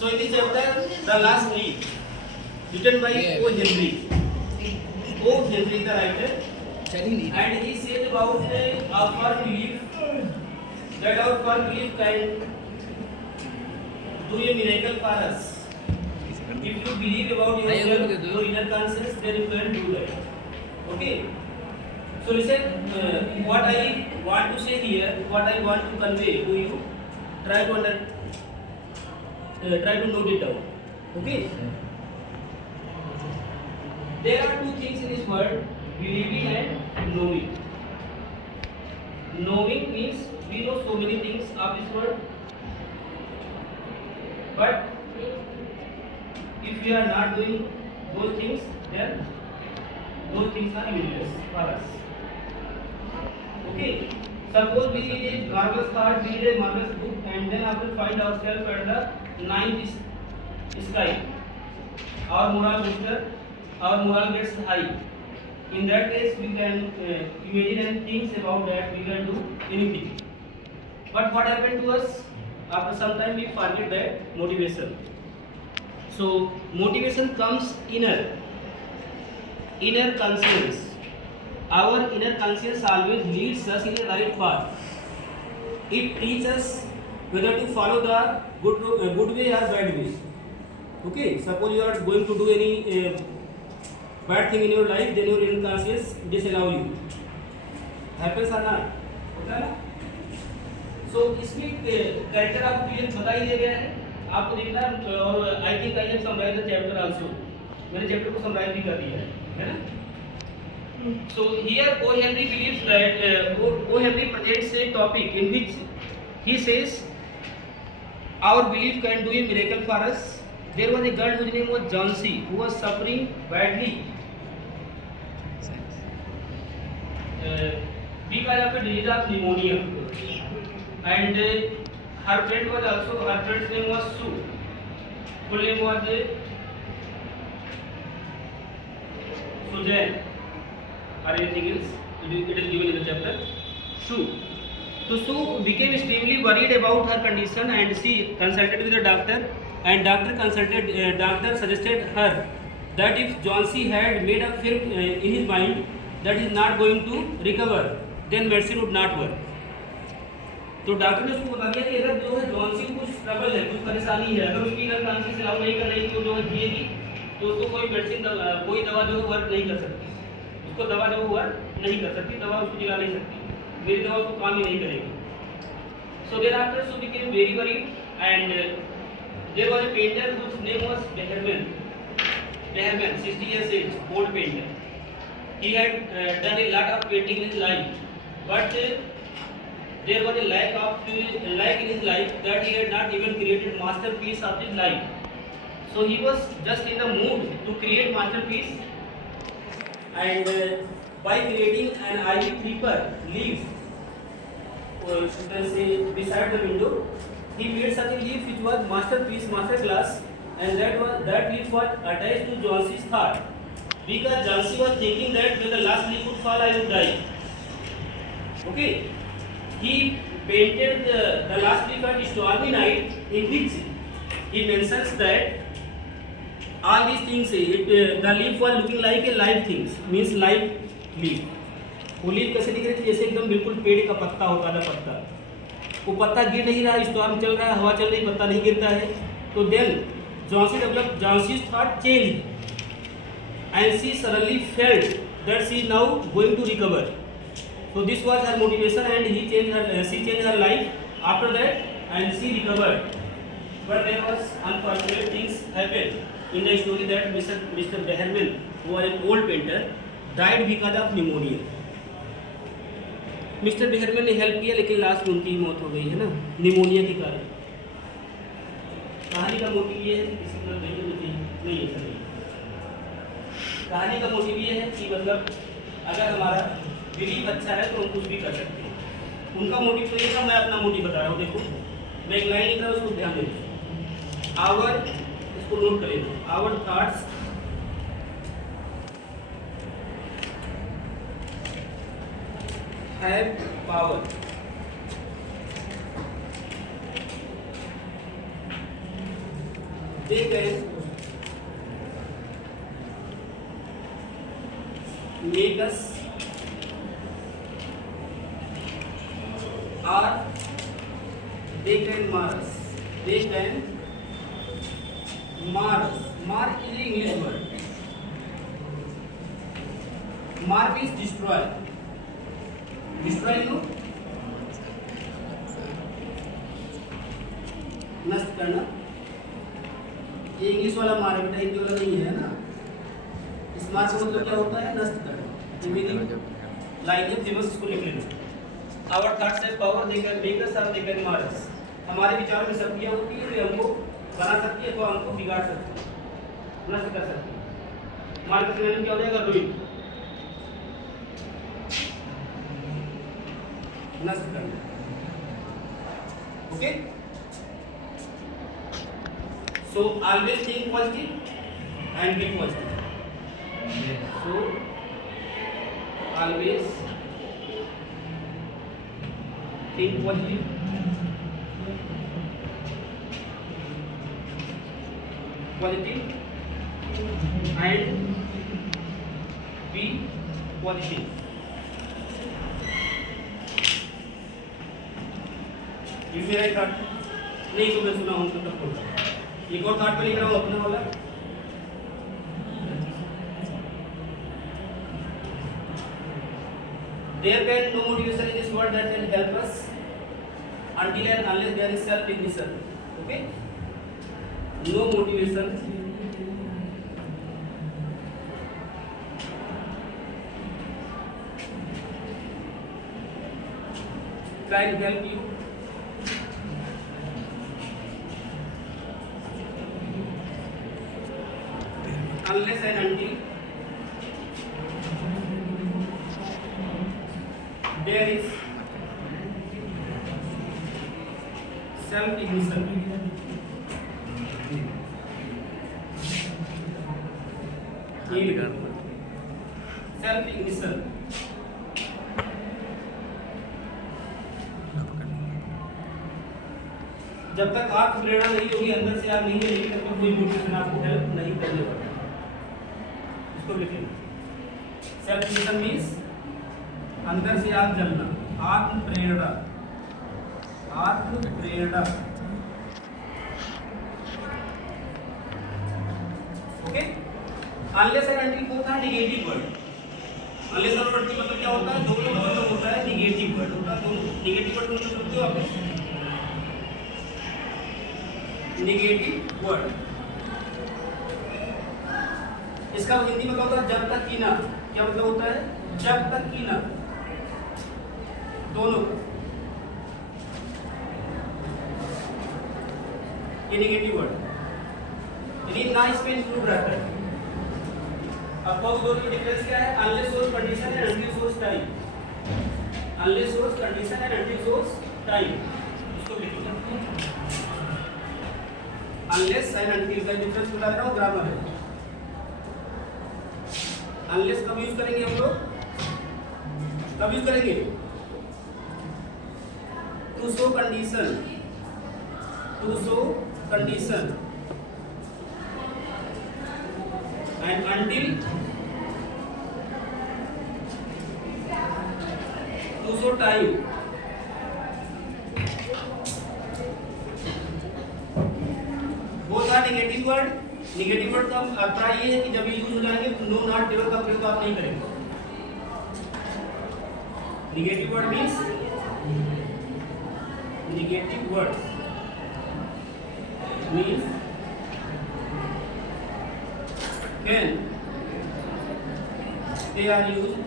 So in this chapter, the last leaf, written by O. Henry. O. Henry, the writer, and he said about our firm belief that our firm belief can do a miracle for us. If you believe about yourself, your inner conscience, then you can do that. Okay. So listen, what I want to say here, what I want to convey to you, try to note it down. Okay. There are two things in this world: believing and knowing. Knowing means we know so many things of this world, but if we are not doing those things, then those things are useless for us. Okay. Suppose we read a marvelous thought, we read a marvelous book, and then after find ourselves at the ninth sky. Our moral gets high. In that case, we can imagine and think about that we can do anything. But what happened to us? After some time, we forget that motivation. So motivation comes inner conscience. Our inner conscience always leads us in the right path. It teaches us whether to follow the good way or bad way. Okay, suppose you are going to do any bad thing in your life, then your inner conscience disallow you. Happens or not? होता है ना? So इसमें character आपको clear बता ही दिया गया है. आपको देखना और I think I have summarise the chapter also. मैंने चैप्टर को समराइज भी कर दिया है ना? So here O. Henry believes that O. Henry presents a topic in which he says our belief can do a miracle for us. There was a girl whose name was Johnsy who was suffering badly because of a disease of pneumonia, and her friend's name was Sue. Full name was Suzanne or anything else. It is given in the chapter. Sue. So Sue became extremely worried about her condition, and she consulted with the doctor. And doctor suggested her that if Johnsy had made up in his mind that he is not going to recover, then medicine would not work. तो doctor ने उसको बता दिया कि अगर जो है Johnsy को कुछ ट्रबल है, कुछ परेशानी है, अगर उसकी इनर कॉन्शियस अलाउ नहीं कर रही तो जो है जिएगी, तो उसको कोई मेडिसिन कोई दवा जो है वर्क नहीं कर सकती. उसको दवा जो वर्क नहीं कर सकती, दवा उसको जिला नहीं सकती, मेरी दवा उसको काम ही नहीं करेगी. So thereafter she became very worried, and there was a painter whose name was Behrman, 60 years age, old painter. He had done a lot of painting in his life, but there was a lack in his life that he had not even created masterpiece of his life. So he was just in the mood to create masterpiece, and by creating an ivy creeper leaf, you can say beside the window, he made such a leaf which was masterclass, and that leaf was attached to Johnsy's thought, because Johnsy was thinking that when the last leaf would fall, I would die. Okay, he painted the last leaf at stormy night, in which he mentions that all these things, the leaf was looking like a live things, means live leaf. वो leaf कैसे दिख रही थी? जैसे एकदम बिल्कुल पेड़ का पत्ता होता था. पत्ता, वो पत्ता गिर नहीं रहा, स्टॉर्म चल रहा है, हवा चल रही, पत्ता नहीं गिरता है. तो then Johnsy thought changed, and she suddenly felt that she is now going to recover. So this was her motivation, and she changed her life after that, and she recovered. But there was unfortunate things happened in the story that Mr. Behrman, who was an old painter, died because of pneumonia. Mister Behrman ने help किया, लेकिन last में उनकी मौत हो गई है ना, निमोनिया के कारण. कहानी का मोटिव ये है, किसी को नहीं है सर. कहानी का मोटिव ये है कि मतलब अगर हमारा बिलीफ अच्छा है तो हम कुछ भी कर सकते हैं. उनका मोटिव तो ये था, मैं अपना मोटिव बता रहा हूँ. देखो मैं एक लाइन लिख रहा हूँ, उसको ध्यान देना. इसको नोट करें. Our thoughts have power. they can make us or they can mar us. They can mar us. Mar is an English word. Mar means destroy. Destroy you know? नष्ट करना. ये इंग्लिश वाला मार है बेटा, हिंदी वाला नहीं है ना. इस मार का मतलब क्या होता है? नष्ट करना. लाइन है फेमस, इसको लिख लेना. Our thoughts have power, they can make us or they can mar us. हमारे विचारों में शक्तियाँ होती है, वे हमको बना सकती है, तो हमको बिगाड़ सकती है, नष्ट कर सकती है. मार का सिनोनिम क्या हो जाएगा? रुइन. नष्ट करना. Okay. So always think positive and be positive. So always think positive and be positive. ये मेरा एक थॉट नहीं तो मैं सुना हूँ तो तब बोलता. एक और थॉट पे लिख रहा हूँ अपना वाला. There can no motivation in this world that can help us until and unless there is self-ignition. Okay? No motivation can help you unless and until there is self-ignition. Self-ignition. जब तक आप प्रेरणा नहीं होगी, अंदर से आप नहीं लेंगे, तब तक कोई मोटिवेशन आपको हेल्प नहीं करने वाला. इसको लिखें. सेल्फ-ignition मीन्स अंदर से आग जलना, आत्म प्रेरणा. आत्म प्रेरणा. ओके. अनलेस एंड अनटिल को था नेगेटिव वर्ड. अनलेस और अनटिल मतलब क्या होता है? दोनों का मतलब होता है नेगेटिव वर्ड. होता है दोनों. नेगेटिव वर्ड मतलब समझते हो आप? Negative word. इसका हिंदी मतलब होता है जब तक कि ना. क्या मतलब होता है? जब तक कि ना. दोनों. ये नेगेटिव वर्ड. लेकिन ना इसमें इंक्लूड रहता है. अब दोनों की डिफरेंस क्या है? Unless source condition and until source time. Unless source condition and until source time. इसको लिखो. अनलेस एंड अनटिल का डिफरेंस बता रहा हूँ, ग्रामर है. अनलेस कब यूज करेंगे हम लोग? कब यूज करेंगे? To show condition. To show condition. And until to show time. Negative word. Negative word का अभिप्राय ये है कि जब ये यूज हो जाएंगे नो नॉट नेवर का प्रयोग आप नहीं करेंगे. Negative word means negative word means when they are used